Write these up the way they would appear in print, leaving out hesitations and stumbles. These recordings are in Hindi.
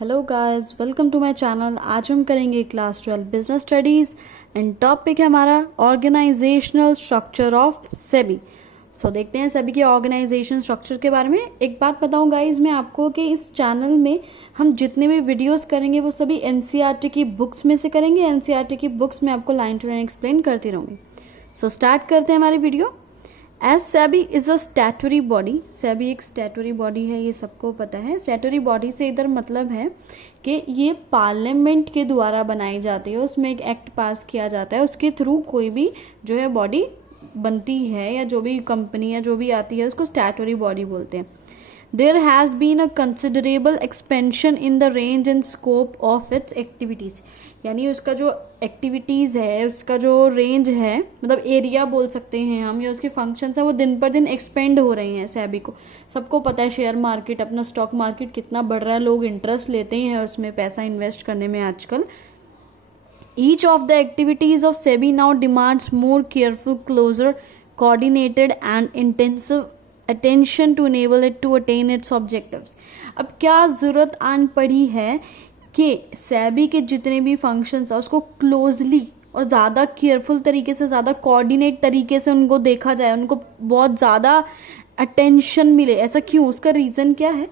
Hello guys, welcome to my channel. आज हम करेंगे class 12 business studies and topic है हमारा organisational structure of SEBI. So देखते हैं सेबी के ऑर्गेनाइजेशन स्ट्रक्चर के बारे में। एक बात बताऊं गाइस मैं आपको कि इस चैनल में हम जितने भी वीडियोस करेंगे वो सभी एनसीईआरटी की बुक्स में से करेंगे। एनसीईआरटी की बुक्स में आपको लाइन टू लाइन एक्सप्लेन करती रहूँगी। सो स्टार्ट करते हैं हमारी video. As SEBI is a statutory body. SEBI एक स्टैटूरी बॉडी है, ये सबको पता है। स्टैटूरी बॉडी से इधर मतलब है कि ये पार्लियामेंट के द्वारा बनाई जाती है, उसमें एक एक्ट पास किया जाता है, उसके थ्रू कोई भी जो है बॉडी बनती है या जो भी कंपनी या जो भी आती है उसको स्टैटूरी बॉडी बोलते हैं। There has been a considerable expansion in the range and scope of its activities. यानी उसका जो एक्टिविटीज़ है, उसका जो रेंज है, मतलब एरिया बोल सकते हैं हम, या उसके फंक्शंस हैं, वो दिन पर दिन एक्सपेंड हो रहे हैं। सेबी को सबको पता है शेयर मार्केट, अपना स्टॉक मार्केट कितना बढ़ रहा है, लोग इंटरेस्ट लेते हैं उसमें पैसा इन्वेस्ट करने में आजकल। Each of the activities of SEBI now demands more careful, closer, coordinated and intensive attention to enable it to attain its objectives। अब क्या ज़रूरत आन पड़ी है कि सेबी के जितने भी फंक्शंस हैं उसको क्लोजली और ज़्यादा केयरफुल तरीके से, ज़्यादा कोऑर्डिनेट तरीके से उनको देखा जाए, उनको बहुत ज़्यादा अटेंशन मिले। ऐसा क्यों? उसका रीज़न क्या है?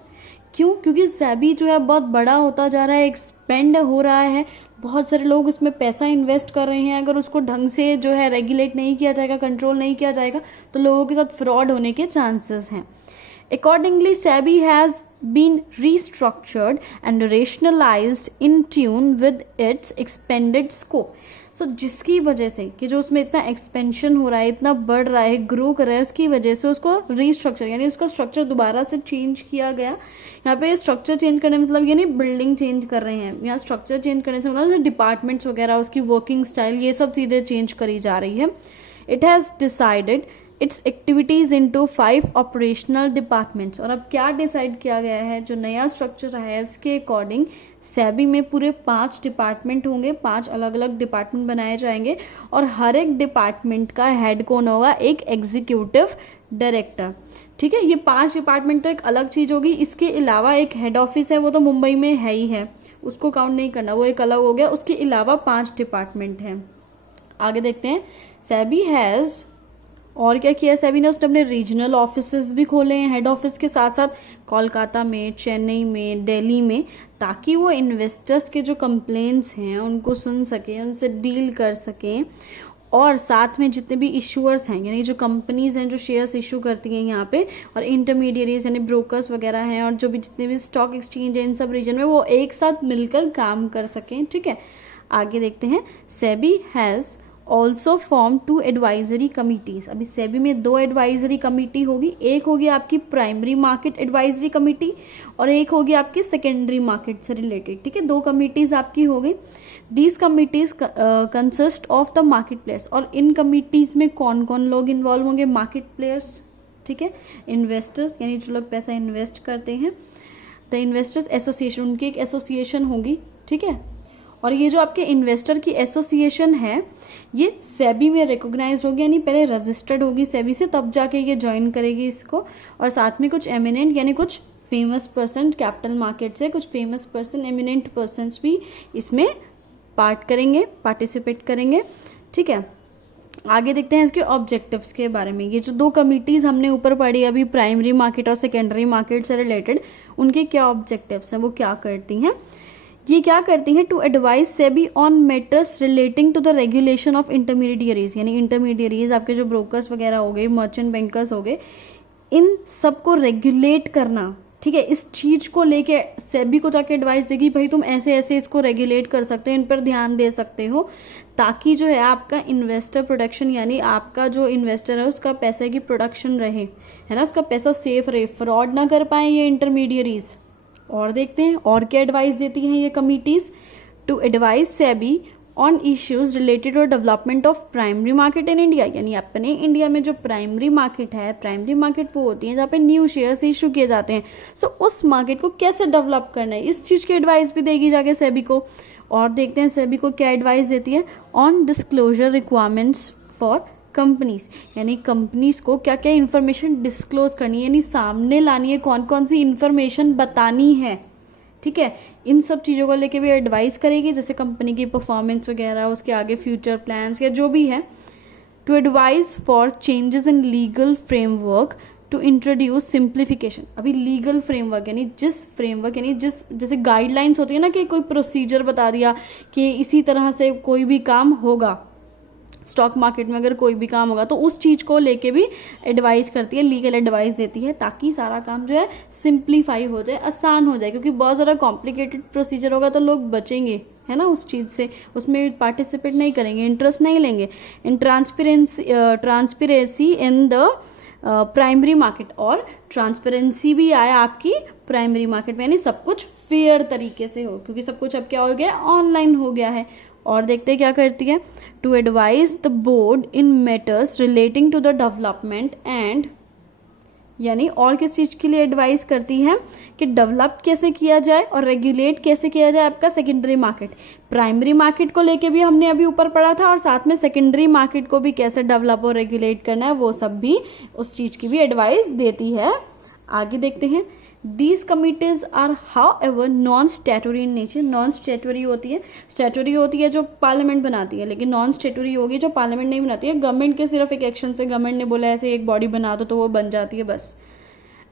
क्यों? क्योंकि सेबी जो है बहुत बड़ा होता जा रहा है, एक्सपेंड हो रहा है, बहुत सारे लोग उसमें पैसा इन्वेस्ट कर रहे हैं। अगर उसको ढंग से जो है रेगुलेट नहीं किया जाएगा, कंट्रोल नहीं किया जाएगा, तो लोगों के साथ फ्रॉड होने के चांसेस हैं। Accordingly, SEBI has been restructured and rationalized in tune with its expanded scope। So, जिसकी वजह से कि जो उसमें इतना एक्सपेंशन हो रहा है, इतना बढ़ रहा है, ग्रो कर रहा है, उसकी वजह से उसको रीस्ट्रक्चर यानी उसका स्ट्रक्चर दोबारा से चेंज किया गया। यहाँ पे स्ट्रक्चर चेंज करने मतलब ये नहीं बिल्डिंग चेंज कर रहे हैं, यहाँ स्ट्रक्चर चेंज करने से मतलब डिपार्टमेंट्स वगैरह, उसकी वर्किंग स्टाइल, ये सब चीज़ें चेंज करी जा रही है। It has decided it's activities into 5 operational departments. और अब क्या डिसाइड किया गया है, जो नया स्ट्रक्चर है इसके अकॉर्डिंग सेबी में पूरे 5 डिपार्टमेंट होंगे, 5 अलग अलग डिपार्टमेंट बनाए जाएंगे और हर एक डिपार्टमेंट का हेड कौन होगा? एक एग्जीक्यूटिव डायरेक्टर। ठीक है, ये 5 डिपार्टमेंट तो एक अलग चीज होगी। इसके अलावा एक हेड ऑफिस है, वो तो मुंबई में है ही है, उसको काउंट नहीं करना, वो एक अलग हो गया। उसके अलावा 5 डिपार्टमेंट हैं। आगे देखते हैं। सेबी हैज और क्या किया सेबी ने? उसने अपने रीजनल ऑफिसेज भी खोले हैं, हेड ऑफिस के साथ साथ कोलकाता में, चेन्नई में, दिल्ली में, ताकि वो इन्वेस्टर्स के जो कंप्लेंट्स हैं उनको सुन सकें, उनसे डील कर सकें। और साथ में जितने भी इशूअर्स हैं, यानी जो कंपनीज हैं जो शेयर्स इशू करती हैं यहाँ पे, और इंटरमीडिएरीज यानी ब्रोकर्स वगैरह हैं, और जो भी जितने भी स्टॉक एक्सचेंज है इन सब रीजन में, वो एक साथ मिलकर काम कर सकें। ठीक है, आगे देखते हैं। SEBI has also form 2 advisory committees. अभी सेबी में 2 एडवाइजरी कमिटी होगी। एक होगी आपकी प्राइमरी मार्केट एडवाइजरी कमिटी और एक होगी आपकी सेकेंडरी मार्केट से रिलेटेड। ठीक है, 2 कमिटीज आपकी हो गई। These committees consist of the market players. और इन कमिटीज में कौन कौन लोग इन्वॉल्व होंगे? मार्केट प्लेयर्स, ठीक है, इन्वेस्टर्स यानी जो लोग पैसा इन्वेस्ट करते हैं, द इन्वेस्टर्स एसोसिएशन, उनकी एक एसोसिएशन होगी। ठीक है, और ये जो आपके इन्वेस्टर की एसोसिएशन है ये सेबी में रिकॉग्नाइज्ड होगी, यानी पहले रजिस्टर्ड होगी सेबी से, तब जाके ये ज्वाइन करेगी इसको। और साथ में कुछ एमिनेंट यानी कुछ फेमस पर्सन कैपिटल मार्केट से, कुछ फेमस पर्सन, एमिनेंट पर्सन्स भी इसमें पार्टिसिपेट करेंगे। ठीक है, आगे देखते हैं इसके ऑब्जेक्टिव्स के बारे में। ये जो 2 कमिटीज हमने ऊपर पढ़ी अभी, प्राइमरी मार्केट और सेकेंडरी मार्केट से रिलेटेड, उनके क्या ऑब्जेक्टिव्स हैं, वो क्या करती हैं? ये क्या करती हैं? To advise SEBI on matters relating to the regulation of intermediaries. यानी इंटरमीडिएरीज आपके जो ब्रोकर्स वगैरह हो गए, मर्चेंट बैंकर्स हो गए, इन सबको रेगुलेट करना। ठीक है, इस चीज को लेके सेबी को जाके एडवाइस देगी, भाई तुम ऐसे ऐसे इसको रेगुलेट कर सकते हो, इन पर ध्यान दे सकते हो, ताकि जो है आपका इन्वेस्टर प्रोडक्शन यानी आपका जो इन्वेस्टर है उसका पैसे की प्रोडक्शन रहे, है ना, उसका पैसा सेफ रहे, फ्रॉड ना कर पाए ये इंटरमीडिएरीज। और देखते हैं और क्या एडवाइस देती हैं ये committees. To advise SEBI on issues related to development of primary market in India. यानी अपने इंडिया में जो प्राइमरी मार्केट है, प्राइमरी मार्केट वो होती है जहाँ पे न्यू शेयर्स इशू किए जाते हैं। सो उस मार्केट को कैसे डेवलप करना है, इस चीज़ की एडवाइस भी देगी जाके सेबी को। और देखते हैं सेबी को क्या एडवाइस देती है। On disclosure requirements for companies, यानी कंपनीज को क्या क्या इन्फॉर्मेशन डिस्क्लोज करनी है, यानी सामने लानी है, कौन कौन सी इन्फॉर्मेशन बतानी है ठीक है। इन सब चीज़ों को लेके भी एडवाइस करेगी, जैसे कंपनी की परफॉर्मेंस वगैरह, उसके आगे फ्यूचर प्लान्स या जो भी है। To advice for changes in legal framework to introduce simplification. अभी लीगल फ्रेमवर्क यानी जिस जैसे गाइडलाइंस होती है ना कि कोई प्रोसीजर बता दिया कि इसी तरह से कोई भी काम होगा, स्टॉक मार्केट में अगर कोई भी काम होगा तो उस चीज़ को लेके भी एडवाइस करती है, लीगल एडवाइस देती है, ताकि सारा काम जो है सिंप्लीफाई हो जाए, आसान हो जाए। क्योंकि बहुत ज़्यादा कॉम्प्लिकेटेड प्रोसीजर होगा तो लोग बचेंगे, है ना, उस चीज़ से, उसमें पार्टिसिपेट नहीं करेंगे, इंटरेस्ट नहीं लेंगे। In transparency in the primary market, और ट्रांसपेरेंसी भी आए आपकी प्राइमरी मार्केट में, यानी सब कुछ फेयर तरीके से हो, क्योंकि सब कुछ अब क्या हो गया, ऑनलाइन हो गया है। और देखते हैं क्या करती है। To advise the board in matters relating to the development and, यानी और किस चीज़ के लिए एडवाइस करती है कि डेवलप कैसे किया जाए और रेगुलेट कैसे किया जाए आपका सेकेंडरी मार्केट। प्राइमरी मार्केट को लेके भी हमने अभी ऊपर पढ़ा था, और साथ में सेकेंडरी मार्केट को भी कैसे डेवलप और रेगुलेट करना है, वो सब भी उस चीज़ की भी एडवाइस देती है। आगे देखते हैं। These committees are however non-statutory in nature। non-statutory होती है, स्टैटूटरी होती है जो पार्लियामेंट बनाती है, लेकिन नॉन स्टैटूटरी होगी जो पार्लियामेंट नहीं बनाती है। गवर्नमेंट के सिर्फ एक एक्शन से, गवर्नमेंट ने बोला ऐसे एक बॉडी बना दो तो वो बन जाती है बस।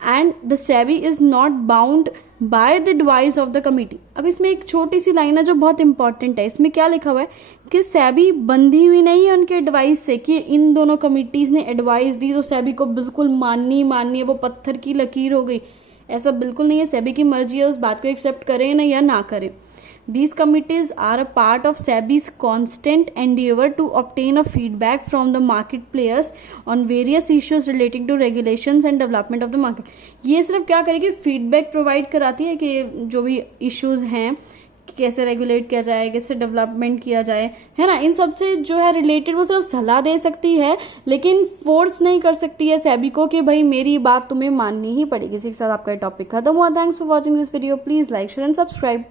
And the SEBI is not bound by the advice of the committee. अब इसमें एक छोटी सी लाइन है जो बहुत इंपॉर्टेंट है। इसमें क्या लिखा हुआ है कि सेबी बंधी हुई नहीं है उनके एडवाइस से, कि इन दोनों कमिटीज ने एडवाइस दी तो सेबी को बिल्कुल माननी है, वो पत्थर की लकीर हो गई, ऐसा बिल्कुल नहीं है। सेबी की मर्जी है उस बात को एक्सेप्ट करें ना या ना करें। These committees are a part of SEBI's constant endeavor to obtain a feedback from the market players on various issues relating to regulations and development of the market। ये सिर्फ क्या करेगी, फीडबैक प्रोवाइड कराती है कि जो भी इश्यूज हैं कैसे रेगुलेट किया जाए, कैसे डेवलपमेंट किया जाए, है ना, इन सब से जो है रिलेटेड वो सिर्फ सलाह दे सकती है, लेकिन फोर्स नहीं कर सकती है सेबी को कि भाई मेरी बात तुम्हें माननी ही पड़ेगी। इसी के साथ आपका टॉपिक खत्म हुआ। Thanks for watching this video. Please like, share and subscribe.